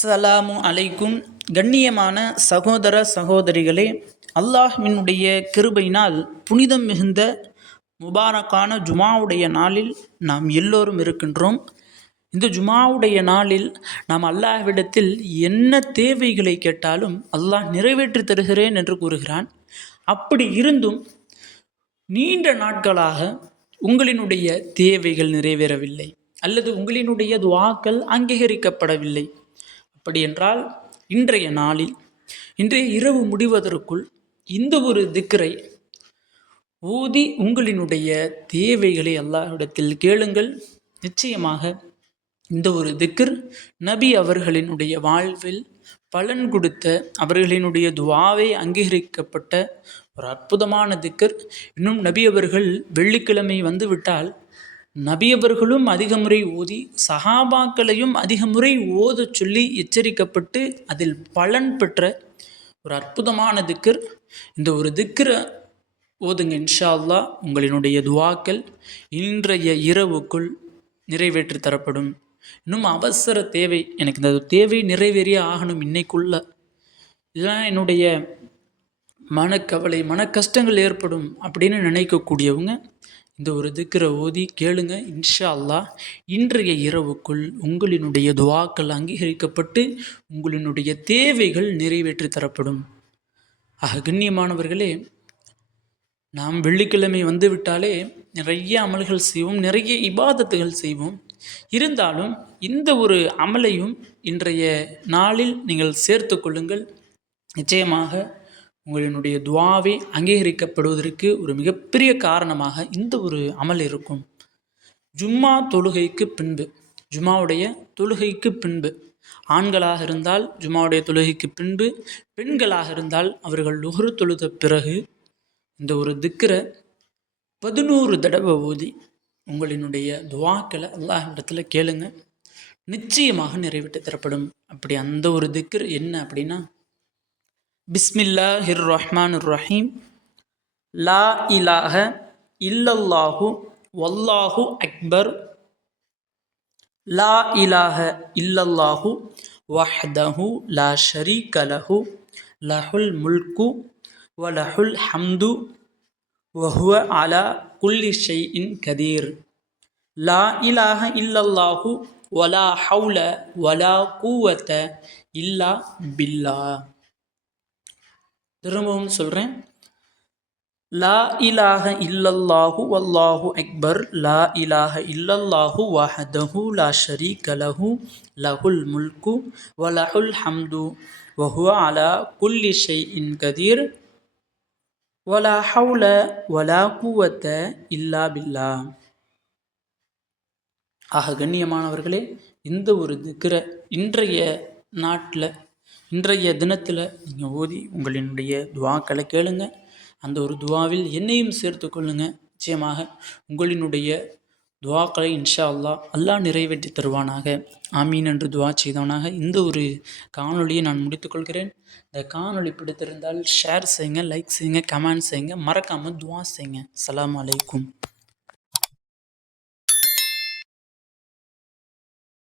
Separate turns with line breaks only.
அஸ்ஸலாமு அலைக்கும். கண்ணியமான சகோதர சகோதரிகளே அல்லாஹ்வினுடைய கிருபையினால் புனிதம் மிகுந்த முபாரக்கான ஜுமாவுடைய நாளில் நாம் எல்லோரும் இருக்கின்றோம். இந்த ஜுமாவுடைய நாளில் நாம் அல்லாஹ்விடத்தில் என்ன தேவைகளை கேட்டாலும் அல்லாஹ் நிறைவேற்றி தருகிறேன் என்று கூறுகிறான். அப்படி இருந்தும் நீண்ட நாட்களாக உங்களினுடைய தேவைகள் நிறைவேறவில்லை. அல்லது உங்களினுடைய துவாக்கள் அங்கீகரிக்கப்படவில்லை. அப்படி என்றால் இன்றைய நாளில் இன்றைய இரவு முடிவதற்குள் இந்த ஒரு திக்கரை ஊதி உங்களினுடைய தேவைகளை அல்லாஹ்விடத்தில் கேளுங்கள். நிச்சயமாக இந்த ஒரு திக்கர் நபி அவர்களினுடைய வாழ்வில் பலன் கொடுத்த அவர்களினுடைய துவாவை அங்கீகரிக்கப்பட்ட ஒரு அற்புதமான திக்கர் இன்னும் நபி அவர்கள் வெள்ளிக்கிழமை வந்துவிட்டால் நபியவர்களும் அதிக முறை ஓதி சஹாபாக்களையும் அதிக முறை ஓதச் சொல்லி எச்சரிக்கப்பட்டு அதில் பலன் பெற்ற ஒரு அற்புதமான திக்கர் இந்த ஒரு திக்கரை ஓதுங்க இன்ஷா அல்லா உங்களினுடைய துவாக்கள் இன்றைய இரவுக்குள் நிறைவேற்றி தரப்படும். இன்னும் அவசர தேவை எனக்கு இந்த தேவை நிறைவேறிய ஆகணும் இன்னைக்குள்ள. இதெல்லாம் என்னுடைய மனக்கவலை மன கஷ்டங்கள் ஏற்படும் அப்படின்னு நினைக்கக்கூடியவங்க இந்த ஒரு திக்கரை ஓதி கேளுங்க இன்ஷா அல்லாஹ் இன்றைய இரவுக்குள் உங்களினுடைய துவாக்கள் அங்கீகரிக்கப்பட்டு உங்களினுடைய தேவைகள் நிறைவேற்றி தரப்படும். ஆக கண்ணியமானவர்களே நாம் வெள்ளிக்கிழமை வந்துவிட்டாலே நிறைய அமல்கள் செய்வோம் நிறைய இபாதத்துகள் செய்வோம். இருந்தாலும் இந்த ஒரு அமலையும் இன்றைய நாளில் நீங்கள் சேர்த்து கொள்ளுங்கள். நிச்சயமாக உங்களினுடைய துவாவை அங்கீகரிக்கப்படுவதற்கு ஒரு மிகப்பெரிய காரணமாக இந்த ஒரு அமல் இருக்கும். ஜும்மா தொழுகைக்கு பின்பு ஜும்மாவுடைய தொழுகைக்கு பின்பு ஆண்களாக இருந்தால் ஜும்மாவுடைய தொழுகைக்கு பின்பு பெண்களாக இருந்தால் அவர்கள் நுகரு தொழுத பிறகு இந்த ஒரு திக்கரை பதினோரு தடவை ஓதி உங்களினுடைய துவாக்களை எல்லா இடத்துல கேளுங்க. நிச்சயமாக நிறைவேற்றி தரப்படும். அப்படி அந்த ஒரு திக்கர் என்ன அப்படின்னா பிஸ்மில்லா ஹிர் ரஹ்மான் ரஹீம் லா இலாஹ இல்லல்லாஹு வல்லாஹு அக்பர் லா இலாஹ இல்லல்லாஹு வஹ்தஹு லா ஷரீக லஹு லஹுல் முல்கு வலஹுல் ஹம்து வஹுவ அலா குல்லி ஷைஇன் கதீர் லா இலாஹ இல்லல்லாஹு வலா ஹவுல வலா கூவத்த இல்லா பில்லா திரும்பவும் சொல்கிறேன் லா இலாஹ இல்லல்லாஹு வல்லாஹு அக்பர். லா இலாஹ இல்லல்லாஹு வஹதஹு லா ஷரீக லஹு. லஹுல் முல்கு வலஹுல் ஹம்து. வஹுவ அலா குல்லி ஷைஇன் கதீர். வலா ஹவுல வலா கூவத்த இல்லா பில்லா. ஆக கண்ணியமானவர்களே இந்த ஒரு திக்கிற இன்றைய நாட்டில் இன்றைய தினத்தில் நீங்கள் ஓதி உங்களினுடைய துவாக்களை கேளுங்க. அந்த ஒரு துவாவில் என்னையும் சேர்த்து கொள்ளுங்க. நிச்சயமாக உங்களினுடைய துவாக்களை இன்ஷா அல்லா அல்லாஹ் நிறைவேற்றி தருவானாக. ஆமீன் என்று துவா செய்தவனாக இந்த ஒரு காணொலியை நான் முடித்துக்கொள்கிறேன் இந்த காணொலி பிடித்திருந்தால் ஷேர் செய்யுங்க லைக் செய்யுங்க கமெண்ட் செய்யுங்க. மறக்காமல் துவா செய்யுங்க. அஸ்ஸலாமு அலைக்கும்.